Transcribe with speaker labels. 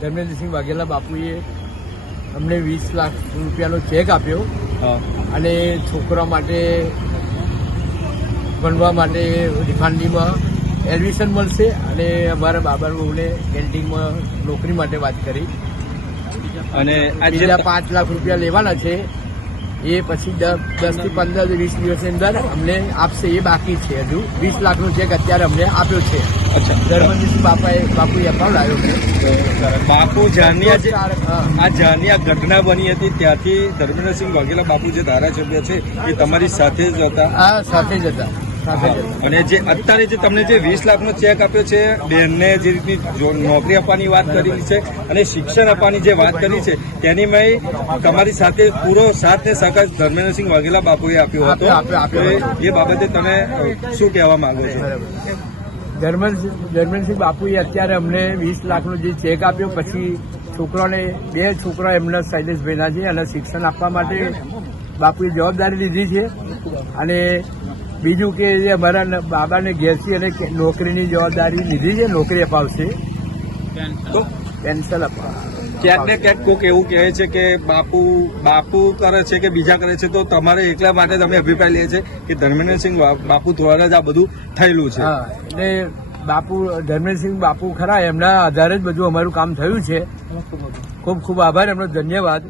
Speaker 1: ધર્મેન્દ્રસિંહ વાઘેલા બાપુએ અમને વીસ લાખ રૂપિયાનો ચેક આપ્યો. અને છોકરા માટે ભણવા માટે રિફાન્ડીમાં એડમિશન મળશે અને અમારા બાબા બહુને કેન્ટીનમાં નોકરી માટે વાત કરી.
Speaker 2: અને
Speaker 1: બીજા પાંચ લાખ રૂપિયા લેવાના છે. એ પછી દસથી પંદર વીસ દિવસની અંદર અમને આપશે એ બાકી છે હજુ. વીસ લાખનું ચેક અત્યારે અમને આપ્યો છે.
Speaker 2: અચ્છા.
Speaker 1: ધર્મજીત બાપાએ બાપુએ એકાઉન્ટ આવ્યો છે.
Speaker 2: બાપુ જાનિયા આ જાનિયા ઘટના બની હતી ત્યાંથી ધર્મેન્દ્રસિંહ વાઘેલા બાપુ જે ધારાસભ્ય છે એ તમારી સાથે જ હતા?
Speaker 1: હતા સાથે જ હતા.
Speaker 2: અને જે અત્યારે જે તમને જે વીસ લાખનો ચેક આપ્યો છે બેનને જે રીતની નોકરી આપવાની વાત કરેલી છે અને શિક્ષણ આપવાની જે વાત કરી છે તેની મેં તમારી સાથે પૂરો સાથ ને સહકાર ધર્મેન્દ્રસિંહ વાઘેલા બાપુએ આપ્યો હતો. એ બાબતે તમે શું કહેવા માંગો છો?
Speaker 1: ધર્મેન્દ્ર ધર્મેન્દ્રસિંહ બાપુએ અત્યારે અમને વીસ લાખનો જે ચેક આપ્યો પછી છોકરાને બે છોકરા એમના શૈલેષભાઈના છે અને શિક્ષણ આપવા માટે બાપુએ જવાબદારી લીધી છે. અને બીજું કે જે અમારા બાબાને ઘેરથી અને નોકરીની જવાબદારી લીધી છે નોકરી અપાવશે.
Speaker 2: તો
Speaker 1: પેન્શન અપાવ
Speaker 2: ક્યાંક ને ક્યાંક કોક એવું કહે છે કે બાપુ બાપુ કરે છે કે બીજા કરે છે તો તમારે એકલા માટે તમે અભિપ્રાય લે છે કે ધર્મેન્દ્રસિંહ બાપુ દ્વારા જ આ બધું થયેલું છે.
Speaker 1: હા એટલે બાપુ ધર્મેન્દ્રસિંહ બાપુ ખરા એમના આધારે જ બધું અમારું કામ થયું છે. ખૂબ ખૂબ આભાર. એમનો ધન્યવાદ.